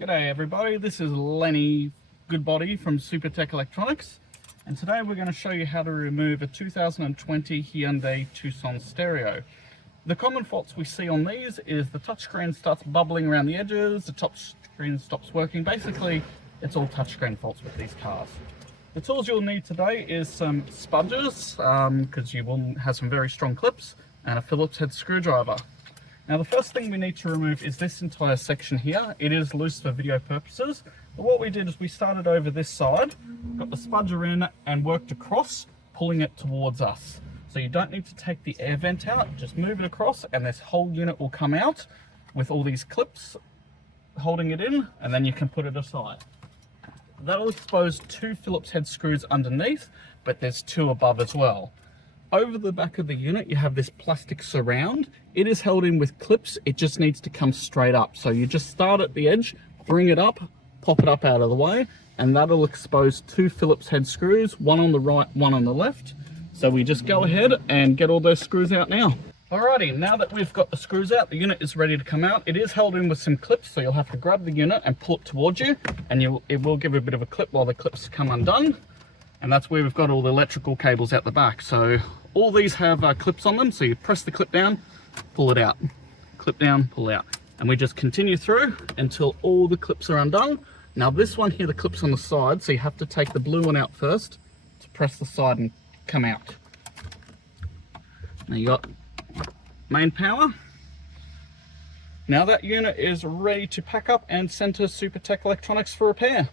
G'day everybody, this is Lenny Goodbody from Supertech Electronics, and today we're going to show you how to remove a 2020 Hyundai Tucson Stereo. The common faults we see on these is the touchscreen starts bubbling around the edges, the touchscreen stops working. Basically, it's all touchscreen faults with these cars. The tools you'll need today is some spudgers, because you will have some very strong clips, and a Phillips head screwdriver. Now the first thing we need to remove is this entire section here. It is loose for video purposes, but what we did is we started over this side, got the spudger in and worked across, pulling it towards us. So you don't need to take the air vent out, just move it across and this whole unit will come out with all these clips holding it in, and then you can put it aside. That'll expose 2 Phillips head screws underneath, but there's 2 above as well. Over the back of the unit you have this plastic surround. It is held in with clips, it just needs to come straight up. So you just start at the edge, bring it up, pop it up out of the way, and that'll expose 2 Phillips head screws, one on the right, one on the left. So we just go ahead and get all those screws out now. Alrighty, now that we've got the screws out, the unit is ready to come out. It is held in with some clips, so you'll have to grab the unit and pull it towards you, and it will give a bit of a clip while the clips come undone. And that's where we've got all the electrical cables out the back. So all these have clips on them, so you press the clip down, pull it out, clip down, pull out, and we just continue through until all the clips are undone. Now this one here, the clip's on the side, so you have to take the blue one out first to press the side and come out. Now you got main power. Now that unit is ready to pack up and send to Supertech Electronics for repair.